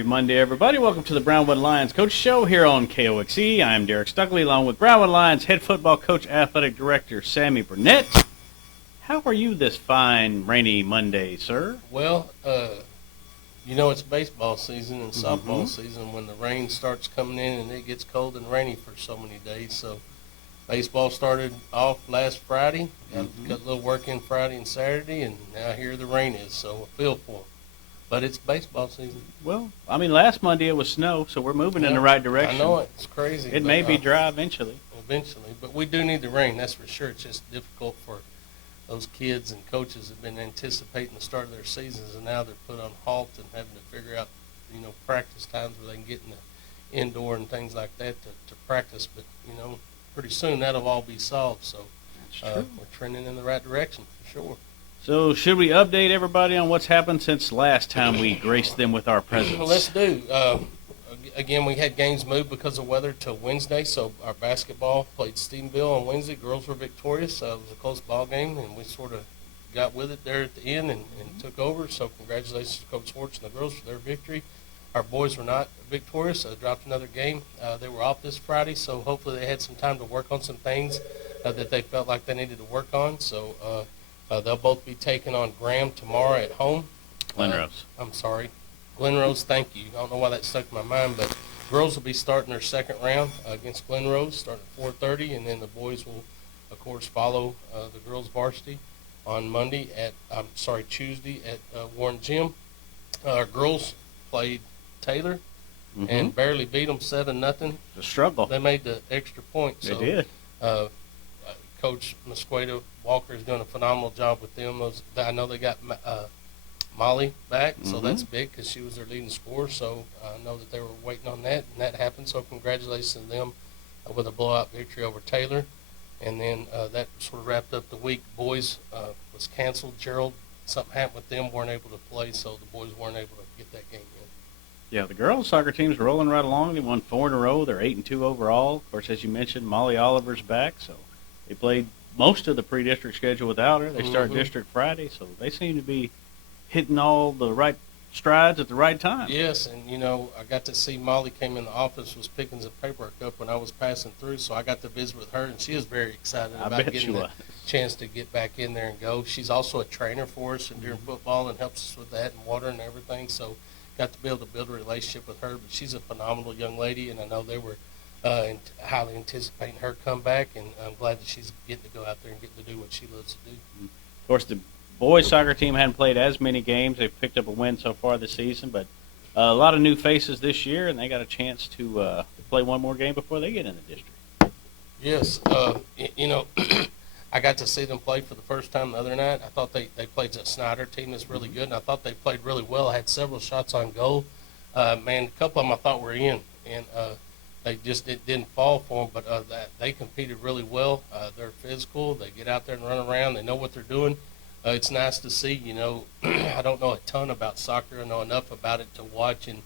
Happy Monday, everybody. Welcome to the Brownwood Lions Coach Show here on KOXE. I'm Derek Stuckley, along with Brownwood Lions head football coach, athletic director Sammy Burnett. How are you this fine, rainy Monday, sir? Well, it's baseball season and softball season when the rain starts coming in and it gets cold and rainy for so many days. So baseball started off last Friday, got a little work in Friday and Saturday, and now here the rain is, so I feel for them. But it's baseball season. Well, last Monday it was snow, so we're moving in the right direction. I know it. It's crazy. It may be dry eventually. Eventually. But we do need the rain, that's for sure. It's just difficult for those kids and coaches have been anticipating the start of their seasons, and now they're put on halt and having to figure out, practice times where they can get in the indoor and things like that to practice. But, pretty soon that'll all be solved. So we're trending in the right direction for sure. So should we update everybody on what's happened since last time we graced them with our presence? Well, let's do. Again, we had games moved because of weather to Wednesday, so our basketball played Stephenville on Wednesday. Girls were victorious. It was a close ball game, and we sort of got with it there at the end and took over. So congratulations to Coach Schwartz and the girls for their victory. Our boys were not victorious. Dropped another game. They were off this Friday, so hopefully they had some time to work on some things that they felt like they needed to work on. So they'll both be taking on Graham tomorrow at home. Glenrose. Glenrose, thank you. I don't know why that stuck in my mind, but girls will be starting their second round against Glenrose, starting at 4:30, and then the boys will, of course, follow the girls' varsity on Tuesday at Warren Gym. Our girls played Taylor and barely beat them 7-0. A struggle. They made the extra point. They did. Coach Musqueda Walker is doing a phenomenal job with them. I know they got Molly back, so that's big because she was their leading scorer. So I know that they were waiting on that, and that happened. So congratulations to them with a blowout victory over Taylor. And then that sort of wrapped up the week. Boys was canceled. Gerald, something happened with them, weren't able to play, so the boys weren't able to get that game in. Yeah, the girls' soccer team's rolling right along. They won 4 in a row. They're 8-2 overall. Of course, as you mentioned, Molly Oliver's back, so they played most of the pre-district schedule without her. They start district Friday, so they seem to be hitting all the right strides at the right time. Yes, and, I got to see Molly came in the office, was picking some paperwork up when I was passing through, so I got to visit with her, and she is very excited about getting the chance to get back in there and go. She's also a trainer for us during football and helps us with that and water and everything, so got to be able to build a relationship with her. But she's a phenomenal young lady, and I know they were highly anticipating her comeback, and I'm glad that she's getting to go out there and getting to do what she loves to do. Of course, the boys soccer team hadn't played as many games. They've picked up a win so far this season, but a lot of new faces this year, and they got a chance to play one more game before they get in the district. Yes, I got to see them play for the first time the other night. I thought they played that Snyder team that's really good, and I thought they played really well. I had several shots on goal. A couple of them I thought were in, and they just didn't fall for them, but they competed really well. They're physical. They get out there and run around. They know what they're doing. It's nice to see, I don't know a ton about soccer. I know enough about it to watch, and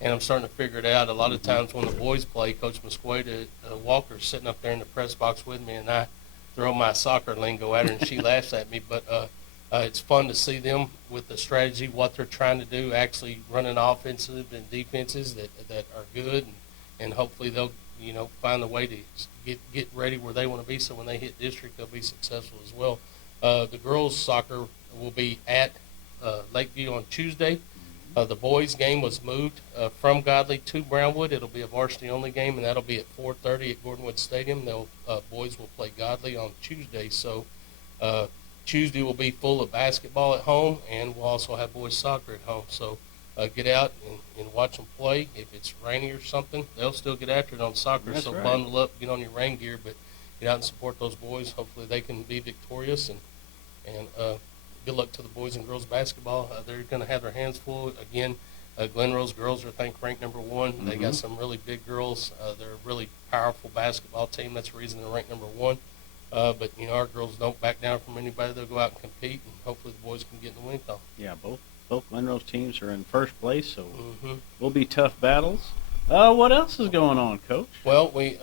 I'm starting to figure it out. A lot of times when the boys play, Coach Musqueda Walker's sitting up there in the press box with me, and I throw my soccer lingo at her, and she laughs at me. But it's fun to see them with the strategy, what they're trying to do, actually running offensive and defenses that are good, and hopefully they'll find a way to get ready where they want to be, so when they hit district, they'll be successful as well. The girls' soccer will be at Lakeview on Tuesday. The boys' game was moved from Godley to Brownwood. It'll be a varsity-only game, and that'll be at 4:30 at Gordonwood Stadium. Boys will play Godley on Tuesday. So Tuesday will be full of basketball at home, and we'll also have boys' soccer at home. So get out and watch them play. If it's rainy or something, they'll still get after it on soccer. That's so right. Bundle up, get on your rain gear, but get out and support those boys. Hopefully they can be victorious, and good luck to the boys and girls basketball. They're going to have their hands full. Again, Glenrose girls are, I think, ranked number 1. They got some really big girls. They're a really powerful basketball team. That's the reason they're ranked number 1. But, our girls don't back down from anybody. They'll go out and compete, and hopefully the boys can get in the win call. Yeah, both Glenrose teams are in first place, so will be tough battles. What else is going on, Coach? Well, we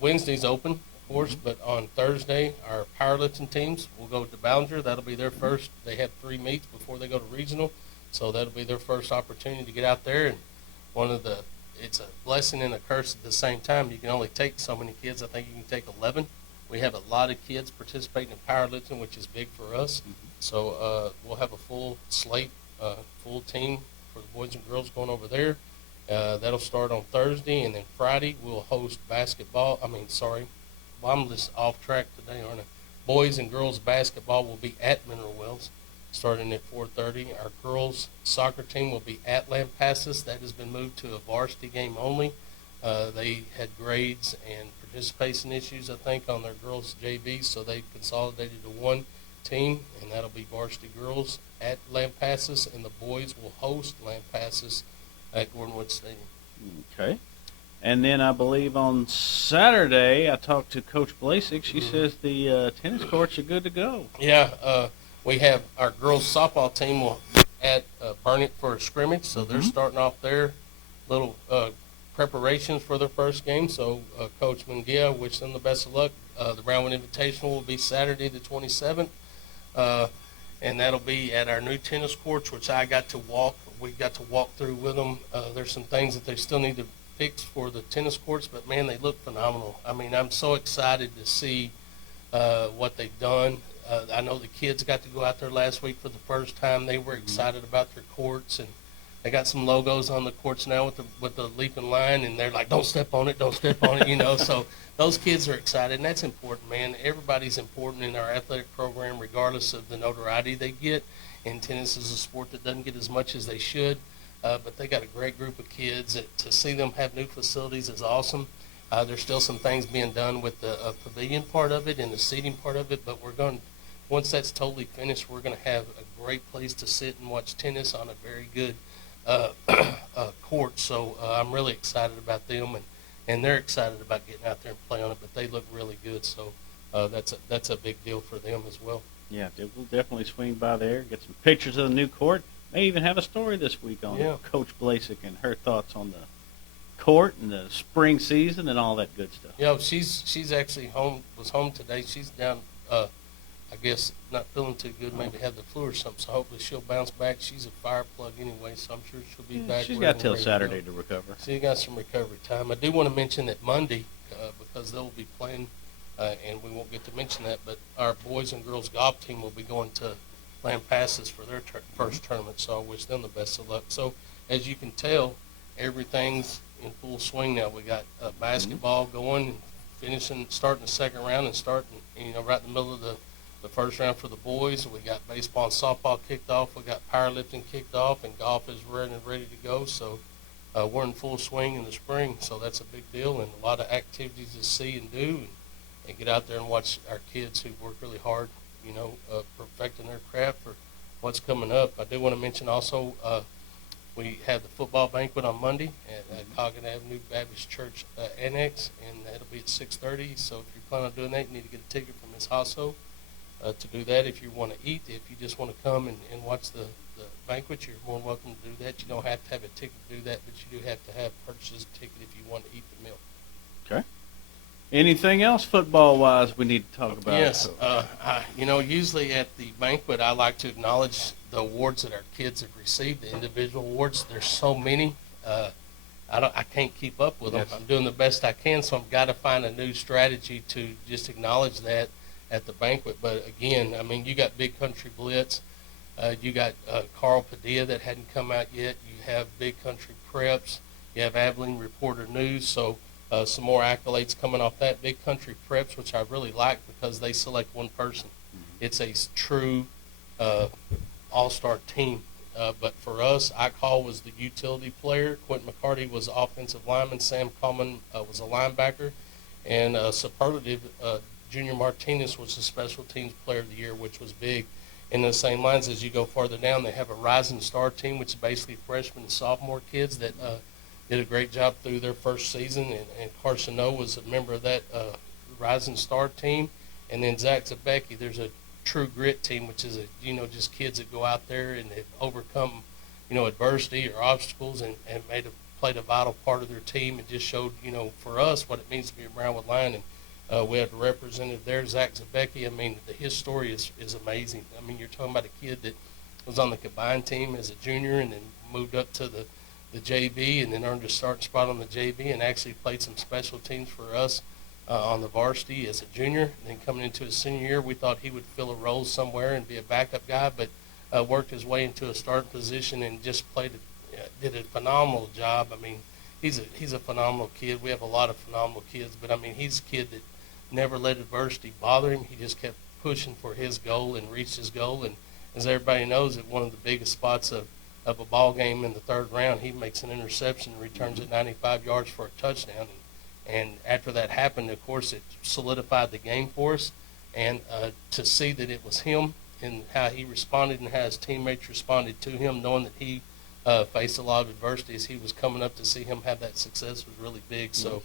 Wednesday's open, of course, but on Thursday, our powerlifting teams will go to Ballinger. That'll be their first. They have 3 meets before they go to regional. So that'll be their first opportunity to get out there. And it's a blessing and a curse at the same time. You can only take so many kids. I think you can take 11. We have a lot of kids participating in powerlifting, which is big for us. Mm-hmm. So we'll have a full slate, full team for the boys and girls going over there. That'll start on Thursday, and then Friday we'll host basketball. Well, I'm just off track today, aren't I? Boys and girls basketball will be at Mineral Wells, starting at 4:30. Our girls soccer team will be at Lampasas. That has been moved to a varsity game only. They had grades and participation issues, I think, on their girls' JV, so they consolidated to one team, and that'll be varsity girls at Lampasas, and the boys will host Lampasas at Gordonwood Stadium. Okay. And then I believe on Saturday I talked to Coach Blasik. She says the tennis courts are good to go. Yeah, we have our girls softball team will at Burnett for a scrimmage, so they're starting off their little preparations for their first game. So Coach Mungia, wish them the best of luck. The Brownwood Invitational will be Saturday the 27th, and that'll be at our new tennis courts, which I got to walk. We got to walk through with them. There's some things that they still need to fix for the tennis courts, but man, they look phenomenal. I mean, I'm so excited to see what they've done. I know the kids got to go out there last week for the first time. They were excited about their courts, and they got some logos on the courts now with the leaping line, and they're like, "Don't step on it, don't step on it," you know. So those kids are excited, and that's important, man. Everybody's important in our athletic program, regardless of the notoriety they get. And tennis is a sport that doesn't get as much as they should. But they got a great group of kids. To see them have new facilities is awesome. There's still some things being done with the pavilion part of it and the seating part of it, but once that's totally finished, we're going to have a great place to sit and watch tennis on a very good court. So I'm really excited about them, and they're excited about getting out there and play on it, but they look really good. So that's a big deal for them as well. Yeah, we'll definitely swing by there, get some pictures of the new court. May even have a story this week on Coach Blasik and her thoughts on the court and the spring season and all that good stuff. You know, she's actually was home today. She's down, I guess, not feeling too good, maybe had the flu or something, so hopefully she'll bounce back. She's a fire plug anyway, so I'm sure she'll be back. She's got till Saturday to recover. She got some recovery time. I do want to mention that Monday, because they'll be playing, and we won't get to mention that, but our boys and girls golf team will be going to Lampasas for their first tournament, so I wish them the best of luck. So as you can tell, everything's in full swing now. We got basketball going, starting the second round, and starting right in the middle of the first round for the boys. We got baseball and softball kicked off. We got powerlifting kicked off, and golf is ready to go. So we're in full swing in the spring, so that's a big deal, and a lot of activities to see and do, and get out there and watch our kids who work really hard, perfecting their craft for what's coming up. I do want to mention also we have the football banquet on Monday at Coggin Avenue Baptist Church Annex, and that'll be at 6:30. So if you're planning on doing that, you need to get a ticket from Ms. Hasso to do that. If you want to eat, if you just want to come and watch the banquet, you're more than welcome to do that. You don't have to have a ticket to do that, but you do have to purchase a ticket if you want to eat the meal. Okay. Anything else football-wise we need to talk about? Yes. Usually at the banquet, I like to acknowledge the awards that our kids have received, the individual awards. There's so many. I can't keep up with them. Yes. I'm doing the best I can, so I've got to find a new strategy to just acknowledge that at the banquet. But again, I mean, you got Big Country Blitz. You got Carl Padilla that hadn't come out yet. You have Big Country Preps. You have Abilene Reporter News. So some more accolades coming off that. Big Country Preps, which I really like because they select one person. It's a true all-star team. But for us, Icehall was the utility player. Quentin McCarty was offensive lineman. Sam Coleman was a linebacker. And Superlative, Junior Martinez was the special teams player of the year, which was big. In the same lines, as you go farther down, they have a Rising Star team, which is basically freshman and sophomore kids that did a great job through their first season. And Carson O was a member of that Rising Star team. And then Zach Zabecki, there's a True Grit team, which is just kids that go out there and they've overcome adversity or obstacles and played a vital part of their team and just showed for us what it means to be a Brownwood Lion. And we have a representative there, Zach Zabecki. I mean, his story is amazing. I mean, you're talking about a kid that was on the combined team as a junior, and then moved up to the JV, and then earned a starting spot on the JV, and actually played some special teams for us on the varsity as a junior. And then coming into his senior year, we thought he would fill a role somewhere and be a backup guy, but worked his way into a starting position and just did a phenomenal job. I mean, he's a phenomenal kid. We have a lot of phenomenal kids, but I mean, he's a kid that never let adversity bother him. He just kept pushing for his goal and reached his goal. And as everybody knows, at one of the biggest spots of a ball game in the third round, he makes an interception and returns it 95 yards for a touchdown. And after that happened, of course, it solidified the game for us. And to see that it was him and how he responded and how his teammates responded to him, knowing that he faced a lot of adversity as he was coming up, to see him have that success was really big. So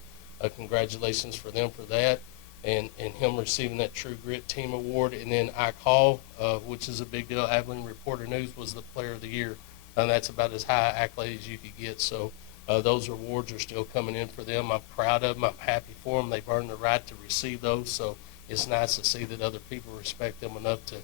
congratulations for them for that. And him receiving that True Grit Team Award. And then iCall, which is a big deal. Abilene Reporter News was the Player of the Year. And that's about as high accolade as you could get. So those awards are still coming in for them. I'm proud of them. I'm happy for them. They've earned the right to receive those. So it's nice to see that other people respect them enough to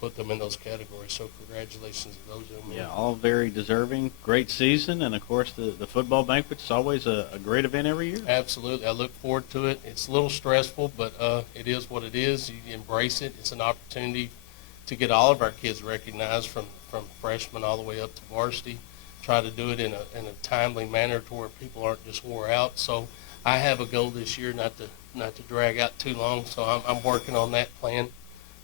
put them in those categories. So congratulations to those young men. Yeah, all very deserving. Great season, and of course the football banquet is always a great event every year. Absolutely. I look forward to it. It's a little stressful, but it is what it is. You embrace it. It's an opportunity to get all of our kids recognized from freshmen all the way up to varsity. Try to do it in a timely manner to where people aren't just wore out. So I have a goal this year not to drag out too long, so I'm working on that plan.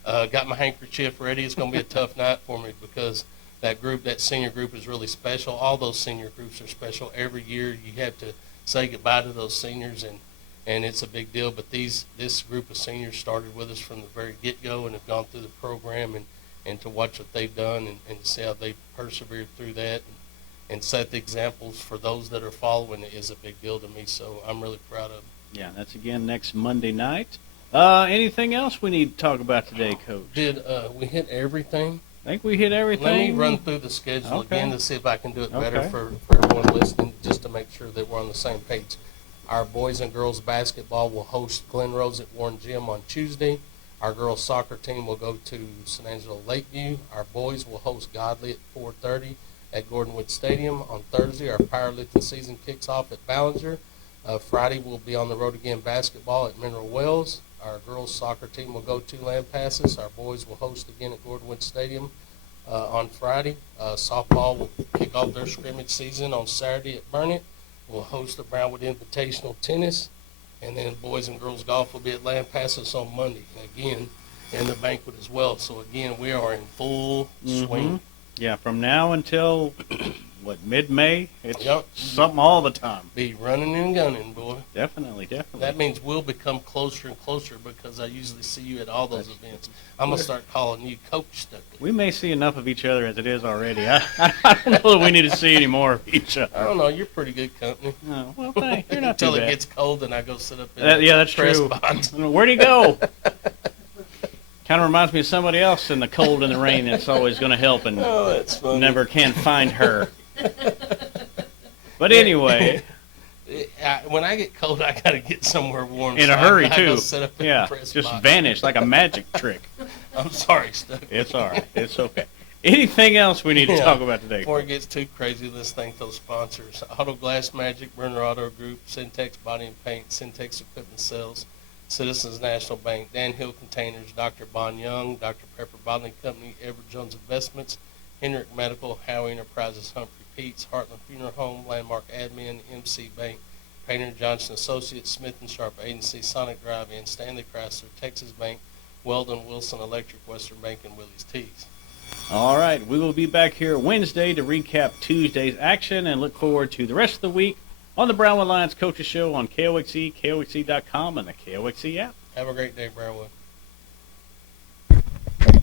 Got my handkerchief ready. It's going to be a tough night for me because that senior group is really special. All those senior groups are special. Every year you have to say goodbye to those seniors, and it's a big deal. But this group of seniors started with us from the very get-go and have gone through the program, and to watch what they've done and to see how they've persevered through that and set the examples for those that are following it is a big deal to me. So I'm really proud of them. Yeah, that's again next Monday night. Anything else we need to talk about today, Coach? Did we hit everything? I think we hit everything. Let me run through the schedule again to see if I can do it better Okay. for everyone listening, just to make sure that we're on the same page. Our boys and girls basketball will host Glen Rose at Warren Gym on Tuesday. Our girls soccer team will go to San Angelo Lakeview. Our boys will host Godley at 4:30 at Gordonwood Stadium. On Thursday, our powerlifting season kicks off at Ballinger. Friday, we'll be on the road again basketball at Mineral Wells. Our girls soccer team will go to Lampasas. Our boys will host again at Gordonwood Stadium on Friday. Softball will kick off their scrimmage season on Saturday at Burnett. We'll host the Brownwood Invitational Tennis. And then boys and girls golf will be at Lampasas on Monday, again, and the banquet as well. So, again, we are in full swing. Yeah, from now until, mid-May? It's Yep. something all the time. Be running and gunning, boy. Definitely. That means we'll become closer and closer because I usually see you at all those events. I'm going to start calling you Coach Stuckey. We may see enough of each other as it is already. I don't know that we need to see any more of each other. I don't know. You're pretty good company. Oh, well, thanks. You're not too Until it bad. gets cold and I go sit up in Yeah, that's press true. box. Where'd he go? Kind of reminds me of somebody else in the cold and the rain that's always going to help and Oh, that's funny. never can find her. But anyway, When I get cold, I got to get somewhere warm. in so a hurry, I go too. sit up in Yeah, the press just box. vanish like a magic trick. I'm sorry, Stuckey. It's all right. It's okay. Anything else we need to Yeah. talk about today? Before it gets too crazy, let's thank those sponsors. Auto Glass Magic, Burner Auto Group, Syntex Body and Paint, Syntex Equipment Sales, Citizens National Bank, Dan Hill Containers, Dr. Bon Young, Dr. Pepper Bottling Company, Edward Jones Investments, Hendrick Medical, Howie Enterprises, Humphrey Pete's, Heartland Funeral Home, Landmark Admin, MC Bank, Painter Johnson Associates, Smith & Sharp Agency, Sonic Drive-In, Stanley Chrysler, Texas Bank, Weldon Wilson Electric, Western Bank, and Willie's Teas. All right, we will be back here Wednesday to recap Tuesday's action and look forward to the rest of the week on the Brownwood Lions Coaches Show on KOXE, KOXE.com, and the KOXE app. Have a great day, Brownwood.